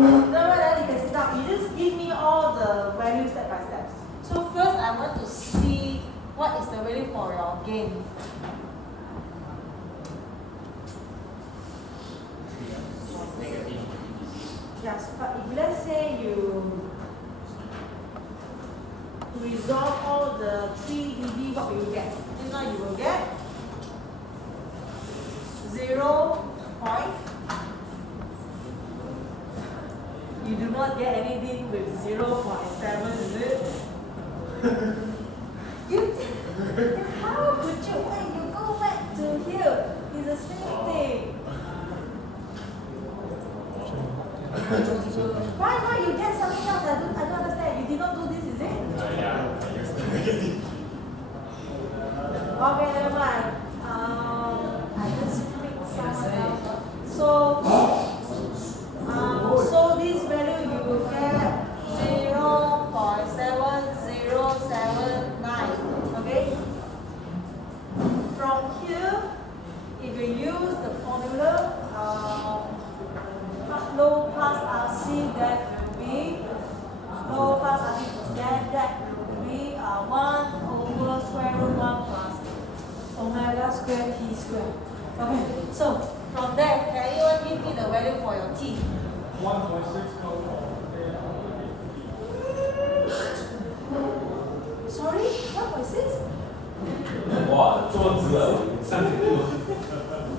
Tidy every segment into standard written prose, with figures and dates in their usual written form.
Then you can sit down. You just give me all the values step by step. So first I want to see what is the value for your gain. Yes, but if let's say you resolve all the 3 dB, what will you get? This one you will get 0 point. You do not get anything with 0.7, is it? How could you, when you go back to here, it's the same thing. Why you get something else? I don't understand. You did not do this, is it? Yeah, I guess the negative. Okay, never mind. I just pick someone else. So this value you will get 0.7079. Okay? From here, if you use the formula, low plus RC, that will be low plus RC, that will be 1 over square root 1 plus omega square t square. Okay, so from there, can anyone give me the value for your t? 1.6. Sorry, 1.6? 哇，桌子3.6。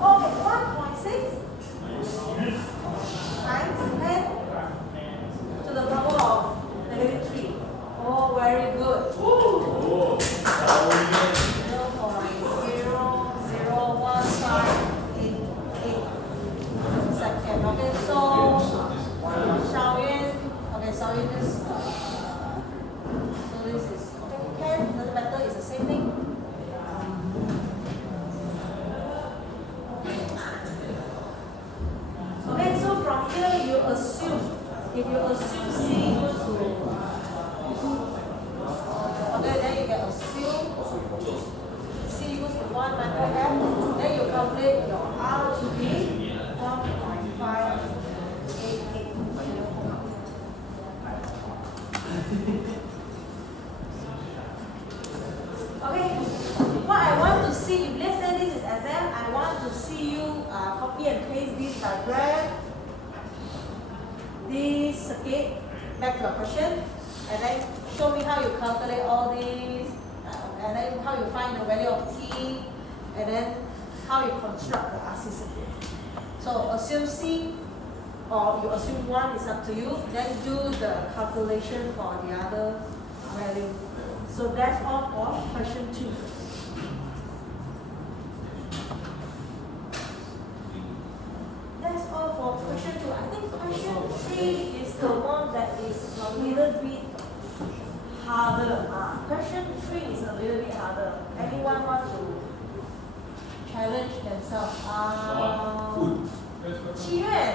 Okay, 1.6 times 10 to the power of -3. Oh, very good. 0.001588 second. Okay, so Xiao Yuan is so this is okay, doesn't matter, it's the same thing. Okay, so from here you assume, if you assume C equals to, okay, then you can assume C equals to 1 microamp, then you calculate your R to be 1.588. Okay, what I want to see, if let's say this is exam, I want to see you copy and paste this diagram, this circuit, back to your question, and then show me how you calculate all these, and then how you find the value of t, and then how you construct the RC circuit. So assume C, or you assume 1 is up to you, then do the calculation for the other value. So that's all for question 2. That's all for question 2. I think question 3 is the one that is a little bit harder. Question 3 is a little bit harder. Anyone want to challenge themselves? Qi Yuan.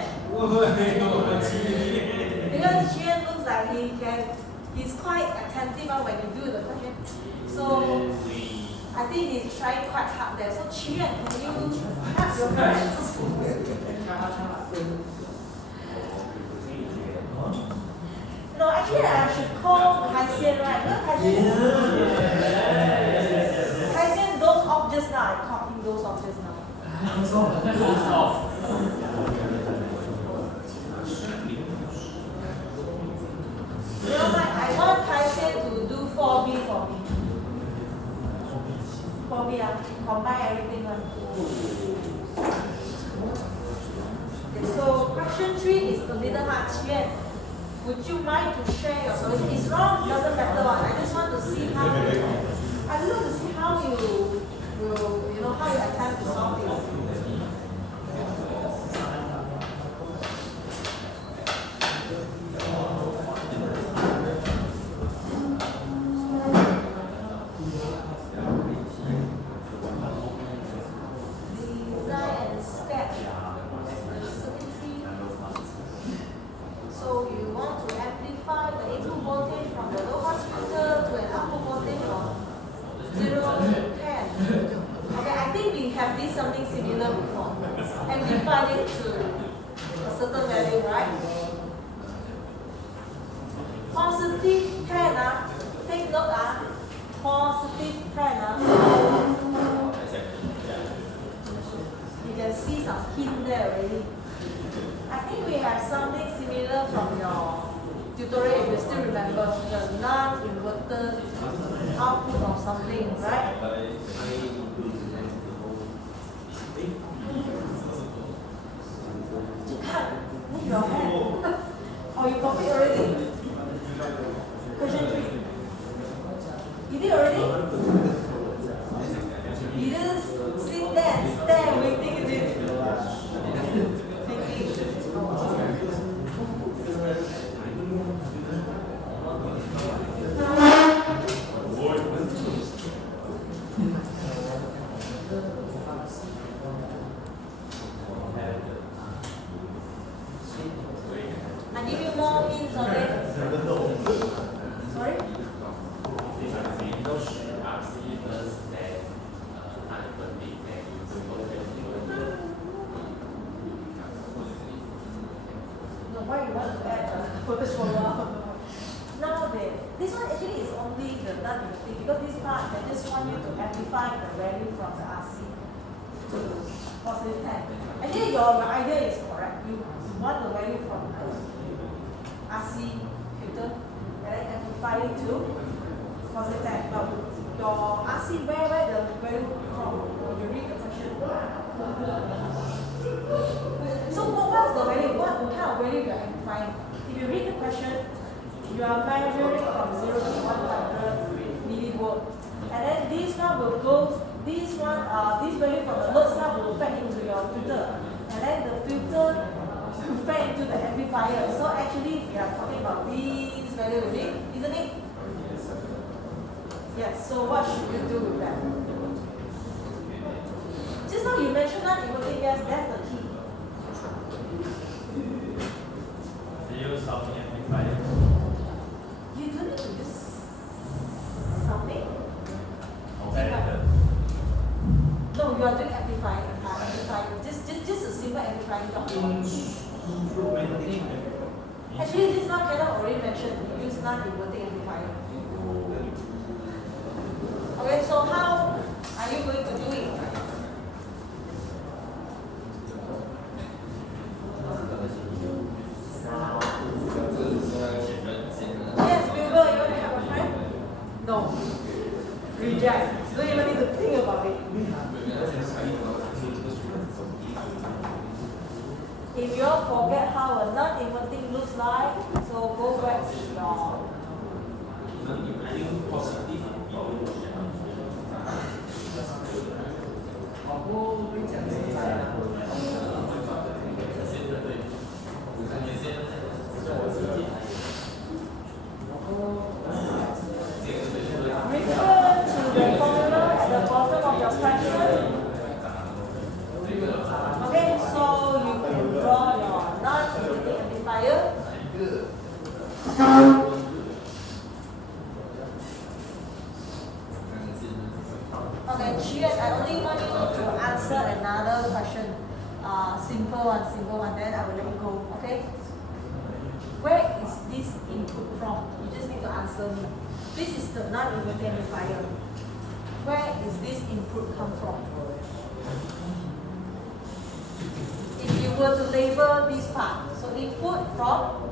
Because Qi Yuan looks like he's quite attentive when you do the question. So I think he's trying quite hard there. So Qi Yuan, can you have your comments? No, actually I should call Kai Xian, right? No, Kai Xian dozed off just now. I caught him dozed off just now. You know what? I want Kai Xian to do 4B for me. 4B, combine everything. Okay, so question 3 is a little hard. Yuan, would you mind to share your solution? It's wrong, doesn't matter. I just want to see how you, I want to see how you will, how you attempt to solve this. Something similar positive 10 take note positive 10 you can see some hint there already. I think we have something similar from your tutorial if you still remember the non-inverted output of something, right? You can't move your hand. Oh, you copied already? Question 3. You did already? You didn't sit there and stare waiting, is it? Thinking. I give you more hints, okay? Sorry? No, why you want to add purpose follower? Now this one actually is only the non-inverting because this part I just want you to amplify the value from the RC to positive 10. Actually your idea is correct. You want the value from the RC filter and then amplify it to positive 10. But your RC where the value from? You read the question. So what's the value? What kind of value you are amplifying? If you read the question, you are measuring from 0 to 100 millivolt. And then this one will go, this value from the load cell will fed into your filter. And then the filter will fed into the amplifier. So actually we are talking about this value, isn't it? Yes, so what should you do with that? Just now you mentioned non-inverting, yes, that's the key. Use something amplifier. You don't need to use something. Okay. No, you are doing amplifying. Just a simple amplifying job. Actually, this now cannot already mention you use non-inverting amplifier. Okay, so how are you going to do it? Yes, Bilbo, you want to have a friend? No. Reject. Don't even need to think about it. If you all forget how a non-inverting looks like, so go back to your refer to the formula at the bottom of your question. Okay, so you can draw your non-inverting amplifier. Okay, Xuan, I only want you to answer another question. Simple one, then I will let you go, okay? Where is this input from? You just need to answer me. This is the non-inverting amplifier. Where is this input come from? If you were to label this part, so input from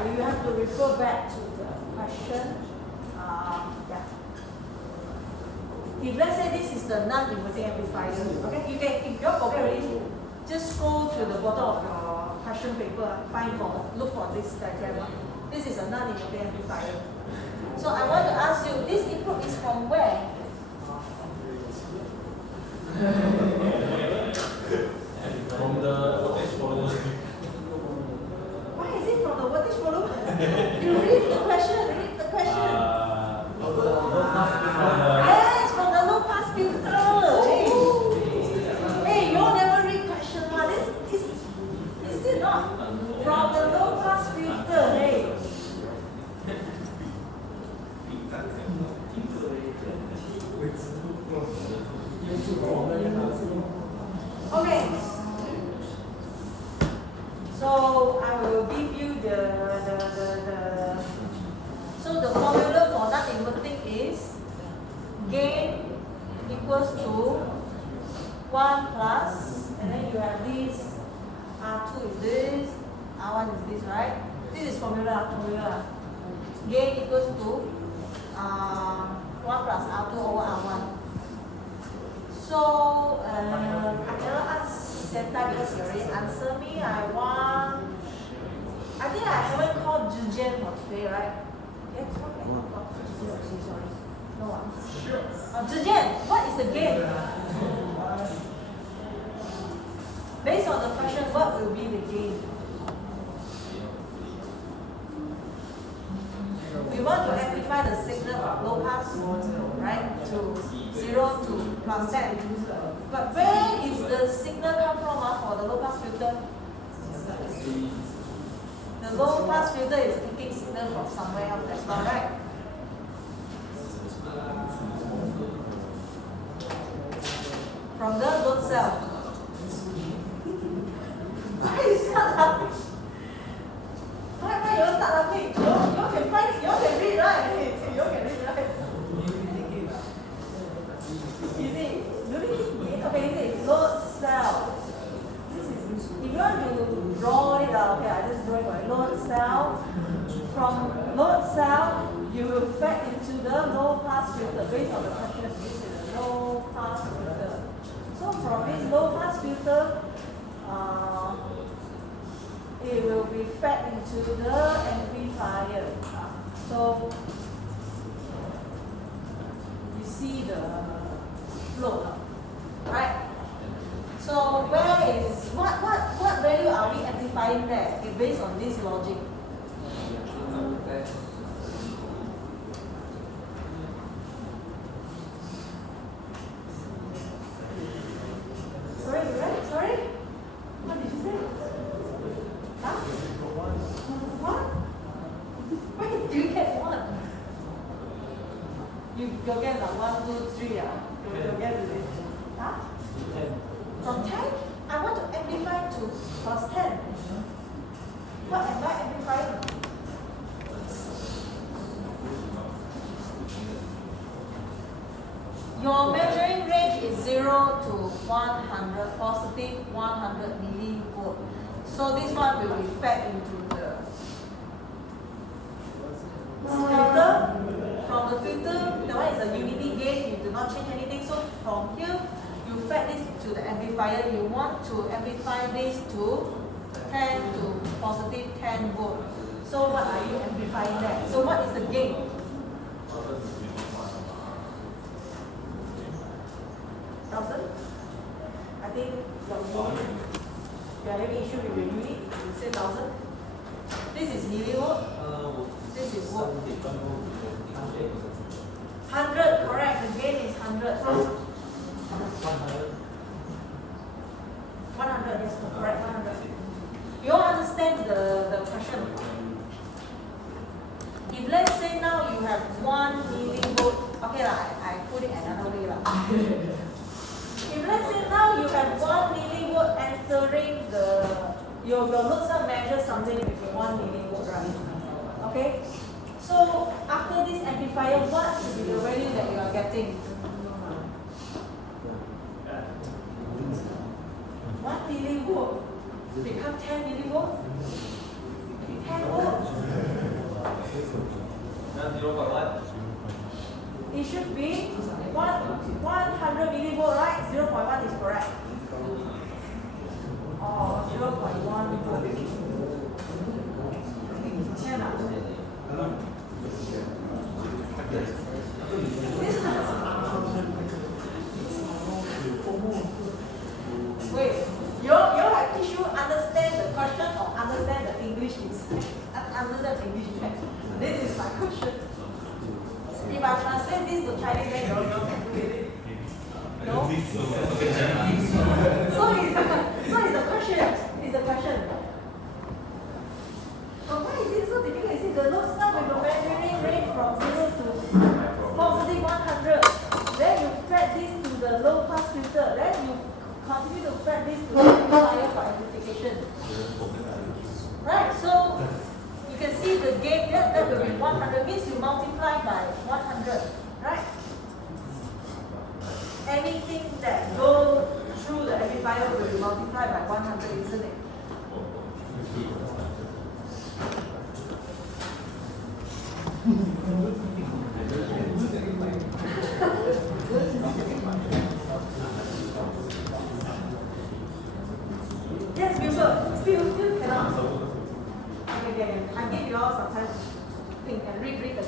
you have to refer back to the question. If let's say this is the non-inverting amplifier, okay, you can, if you forget already, just go to the bottom of your question paper, look for this diagram. This is a non-inverting amplifier. So I want to ask you, this input is from where? From the voltage follower. Why is it from the voltage follower? You read the question. Yes, from the low pass filter. Hey, you all never read question. This is Okay. So I will give you so the formula for non-inverting is gain equals to 1 plus, and then you have this, R2 is this, R1 is this, right? This is formula. Gain equals to 1 plus R2 over R1. So, I cannot ask Santa because he already answered me. I think I haven't called Zhijian for today, right? Yes, okay. Sorry. No one. Sure. Zhijian, what is the gain? Based on the question, what will be the gain? We want to amplify the signal from low pass, right, to 0 to plus 10. But where is the signal come from for the low pass filter? The low pass filter is taking signal from somewhere else as well, right? From the load cell. Why is that laughing? Why you all start laughing? You can find it, you all can read, right? You all can read, right? You see, okay, you see, load cell. If you want to draw it out, okay, I just draw it for you. Load cell. From load cell, you will fed into the low pass filter. Based on the question, this is a low pass filter. So from this low pass filter, it will be fed into the amplifier. So you see the flow, right? So where is what value are we amplifying there? It's based on this logic. Sorry, right? Sorry? What did you say? Huh? What? Where did you get one? Your guess are 1, 2, 3, Your guess is it? Huh? From 10? I want to amplify to plus 10. What am I amplifying? Your measuring range is 0 to 100, positive 100 millivolt. So this one will be fed into the filter. From the filter, that one is a unity gain, you do not change anything. So from here, you fed this to the amplifier. You want to amplify this to 10 to positive 10 volt. So what are you amplifying there? So what is the gain? Thousand? I think you are having issue with your unit. You say 1,000. This is millivolt. This is volt. 100, correct. The gain is 100. 100, yes, correct. 100. You all understand the question? If let's say now you have 1 millivolt, okay I put it another way If let's say now you have 1 millivolt entering your load cell measures something with 1 millivolt, right? Okay? So after this amplifier, what should be the value that you are getting? 1 millivolt become 10 millivolt? 10 volt? It should be 100 millivolt, right? 0.1 is correct. Or 0.1 volt. Wait, you have issue understand the question or understand the English understand the English text? This is my question. If I translate this to Chinese, then you can do it. No? So it's a question. It's a question. But why is it so difficult? Is it the load cell with a measuring range from 0 to positive 100? Then you fed this to the low pass filter. Then you continue to to fed this to the amplifier for amplification. Right, so you can see the gain that will be 100, means you multiply by 100, right? Anything that goes through the amplifier will be multiplied by 100, isn't it? Yes, still cannot. Okay, I give you all some time to think and read again.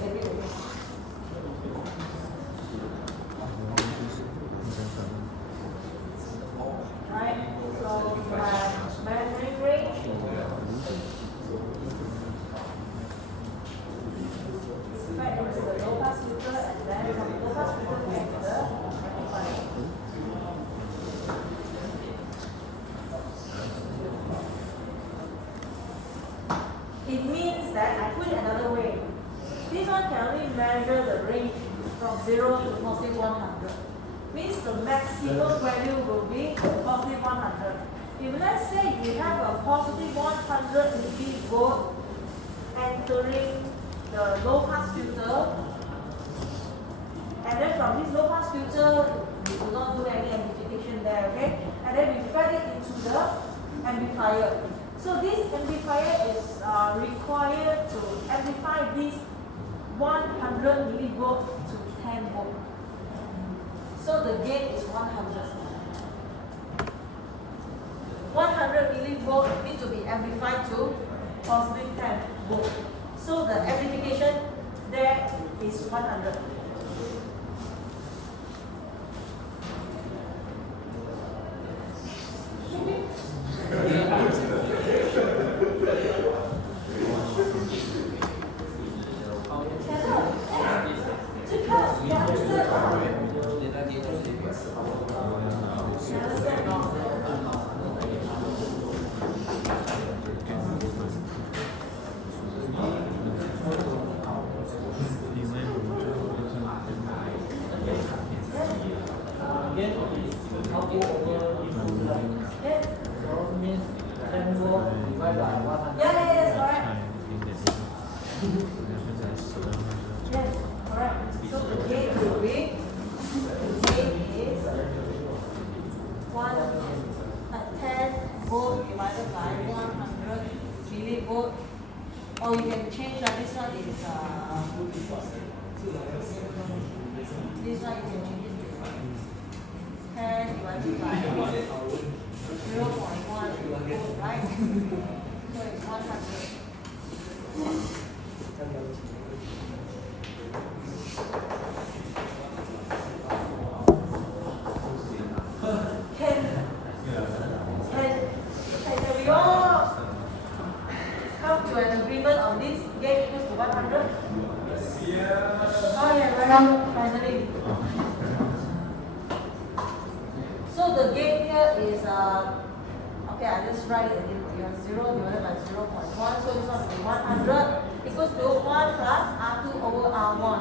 Right, so you have memory range. Fed into the low pass filter and then from the low pass filter to the amplifier. It means that, I put it another way, this one can only measure the range from 0 to positive 100. Means the maximum value will be positive 100. If let's say you have a positive 100 millivolt entering the low pass filter, and then from this low pass filter, we do not do any amplification there, okay? And then we fed it into the amplifier. So this amplifier is required to amplify this 100 millivolt to 10 volt. So the gain is 100. 100 millivolt needs to be amplified to positive 10 volt. So the amplification there is 100. Yes, correct. Yes, correct. So the gain will be, the gain is 10 volt divided by 100 millivolt. Or you can change that. This one is this one you can change it to 10 divided by 0.1 volt, right? So it's 100. Can we all come to an agreement on this gain equals to 100? Oh yeah, right, finally. So the gain here is, okay, I just write it again for you. 0 divided by 0.1, so this one will be 100 equals to 1 plus R2 over R1.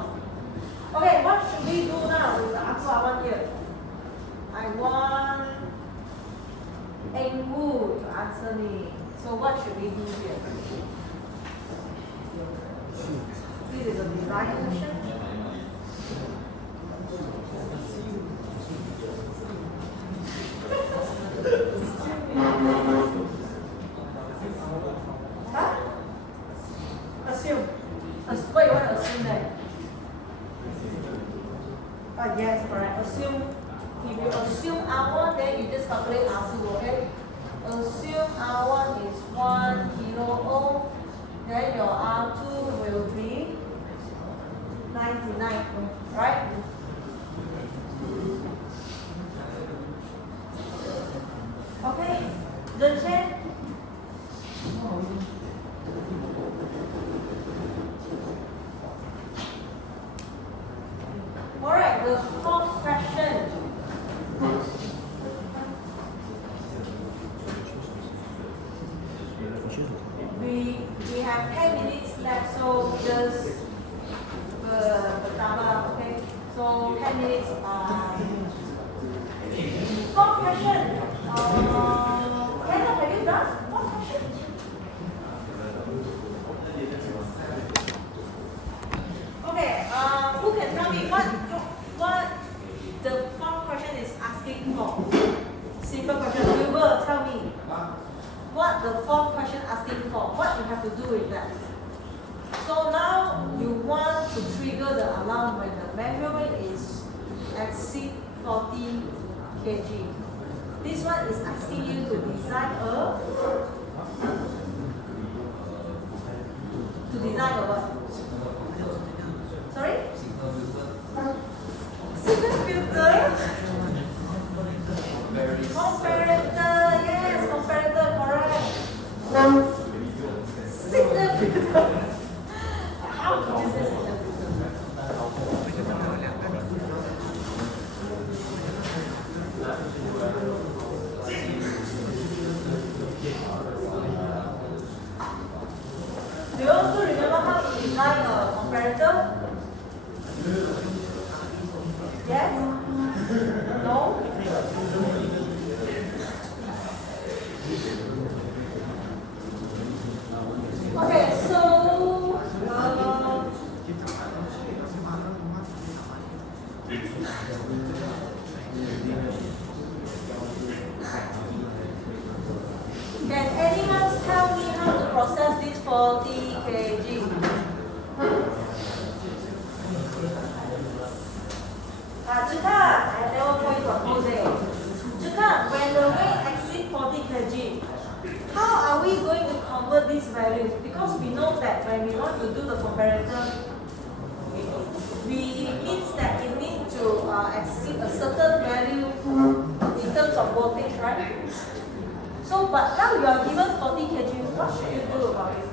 Okay, what should we do now with the R2 R1 here? I want Instru to answer me. So what should we do here? This is a design question. Huh? Assume. What you want to assume there? Yes, correct. Assume. If you assume R1, then you just calculate R2, okay? Assume R1 is 1 kilo ohm, then your R2 will be 99, right? Okay, the check. Alright, the fourth question. We have 10 minutes left, so just okay? So 10 minutes. Fourth question. Hannah, have you done? What question? Okay, who can tell me what the fourth question is asking for? Simple question. You will tell me what the fourth question asking for. What you have to do with that. So now you want to trigger the alarm when the manual weight is exceed 40 kg. This one is asking you to design a what? Sorry? Signal filter. Comparator, yes, comparator, correct. Signal filter. How to use this signal filter? Do you also remember how to design a comparator? Yes? No? Okay, so can anyone tell me how to process this 40 kg? Chika, I never point to Jose. Chika, when the weight exceeds 40 kg, how are we going to convert this value? Because we know that when we want to do the comparator, we means that it needs to exceed a certain value in terms of voltage, right? So, but now you are given 40 kg, what should you do about it?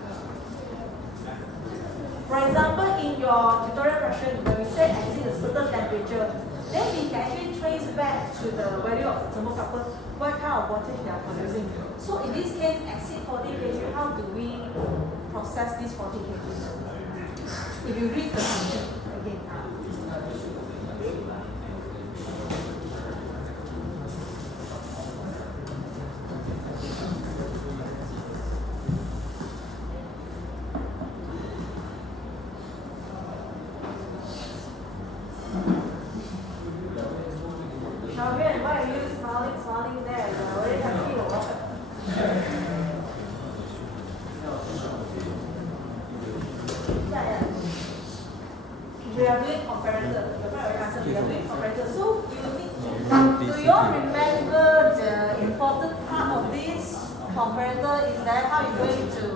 For example, in your tutorial question, when we say exceed a certain temperature, then we can actually trace back to the value of the thermocouple, what kind of voltage they are producing. So in this case, exceed 40 kg, how do we process this 40 kg? If you read the question again. Shavian, why are you smiling there? You're already happy or what? Yeah. We are doing comparator. We are doing comparator. So you need to, do you all remember the important part of this comparator is that how you're going to,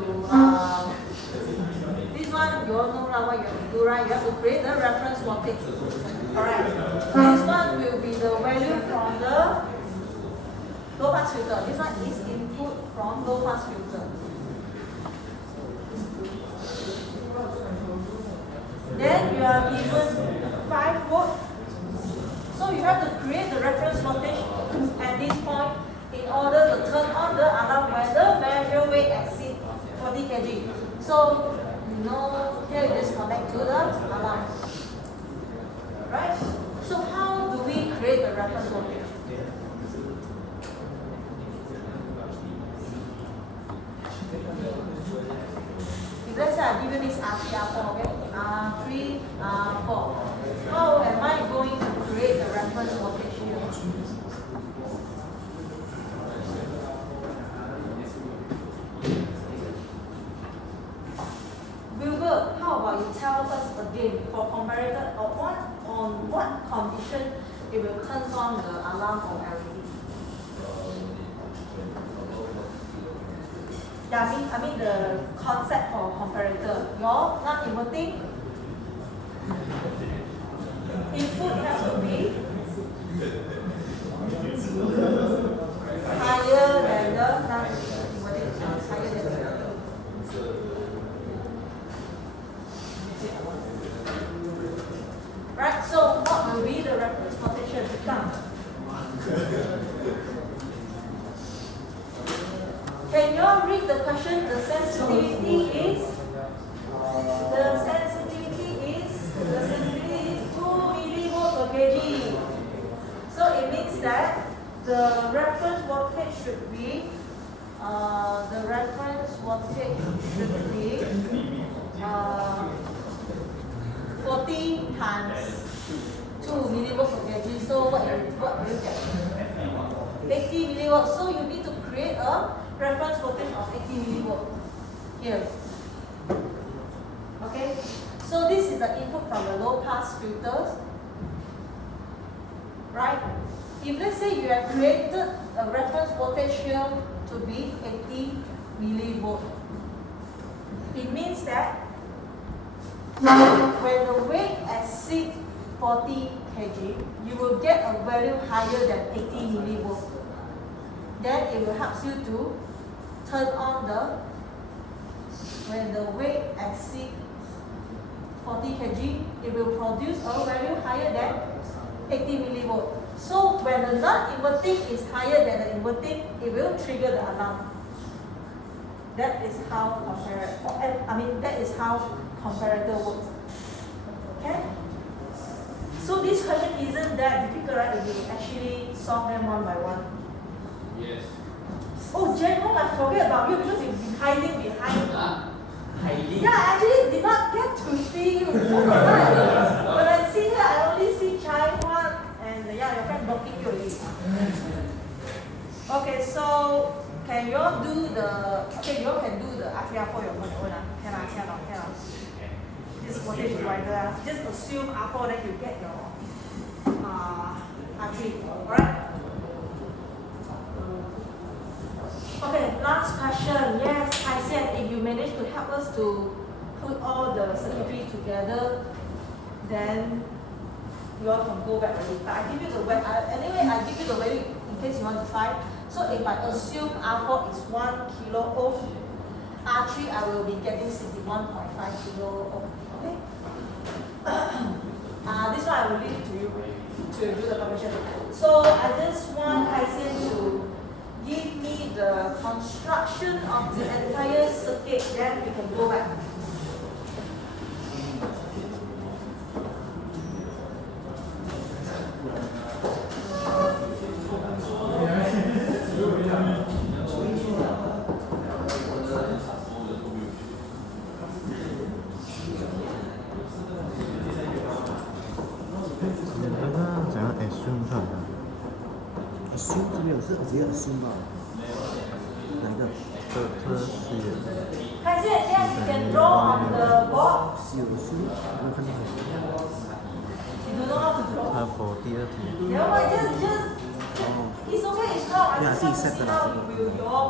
this one you all know what you have to do, right? You have to create the reference voltage. Alright. This one will be the value from the low pass filter. This one is input from low pass filter. Then you are given 5 volt. So you have to create the reference voltage at this point in order to turn on the alarm when the measure weight exceeds 40 kg. So you know here you just connect to the alarm. Right? So how do we create the reference voltage? If let's say I give you this R3, R4, okay? R3, R4. How am I going to create the reference voltage here? Wilbur, how about you tell us again for comparator on what condition it will turn on the alarm or LED? Yeah, I mean the concept for comparator. Your non-inverting input has to be higher than the non-inverting, higher than the right, so what will be the reference potential become? Can you all read the question? The sensitivity is 2 millivolts per kg. So it means that the reference voltage should be, the reference voltage should be 40 times 2 millivolts per kg. So what will you get? 80 millivolts. So you need to create a reference voltage of 80 millivolts here. Okay. So this is the input from the low pass filters, right? If let's say you have created a reference voltage here to be 80 millivolts, it means that when the weight exceeds 40 kg, you will get a value higher than 80 millivolts. Then it will help you to turn on when the weight exceeds 40 kg, it will produce a value higher than 80 millivolts. So when the non-inverting is higher than the inverting, it will trigger the alarm. That is how comparator works. Okay? So this question isn't that difficult, right? If you actually solve them one by one. Yes. Oh, Jen-Hong, I forget about you because you've been hiding behind. Hiding? Yeah, I actually did not get to see you. When I see her, I only see Chai Wan and your friend blocking you already. Okay, so can you all do you all can do the R3R4 your own. Cannot. This voltage divider. Just assume R4, then you get your R3. Alright? Okay, last question. Yes, I said if you manage to help us to put all the circuitry together, then you all can go back already. But I give you the value. Anyway, I give you the value in case you want to try. So if I assume R4 is 1 kilo ohm, R3 I will be getting 61.5 kilo ohm. Okay? This one I will leave it to you to do the calculation. So I just want Kaisen to give me the construction of the entire circuit, then we can go back. assume 这边是直接 assume 吧？哪一个？这是。Kaisen, yes, you can draw on the board. 是有 assume，没有看到。You don't know how to draw. 它 for 第二题。Never mind, just. It's okay, it's not. I just want to see how you all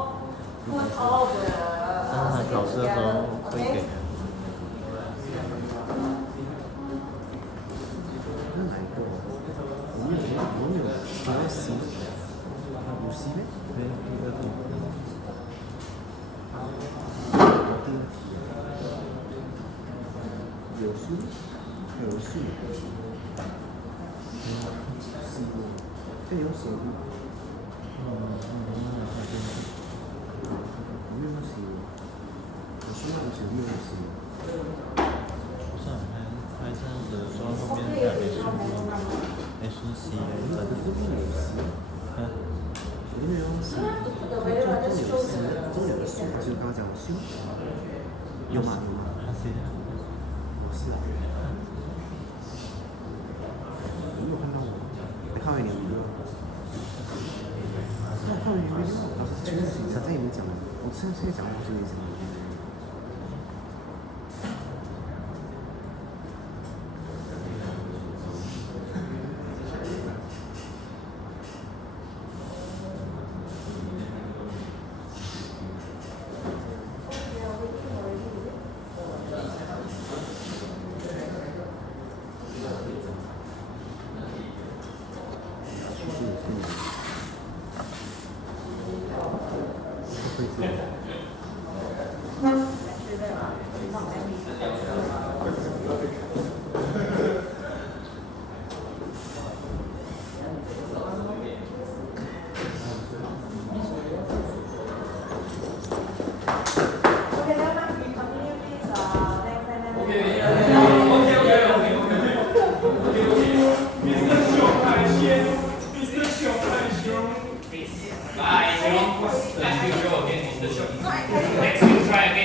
put all the circuits together. Okay? 那哪一个？我们有 C， 有 C 咩？对，第二题。有数，还有数。C， 这有写吗？没有写，我书上写没有写。不是，还这样子说后面加 HC 的，这边有 C， 这边有 C， 中有个数，就刚刚讲的数，有吗？有吗？还是有 C 啊。有没有看到我？没看到你有没有？那看到你没有？老师就是刚才也没讲，我现在讲我就没讲。Mr. Xiong, Bye, Sean. Nice to show again, Mr. Show. Next week, try again.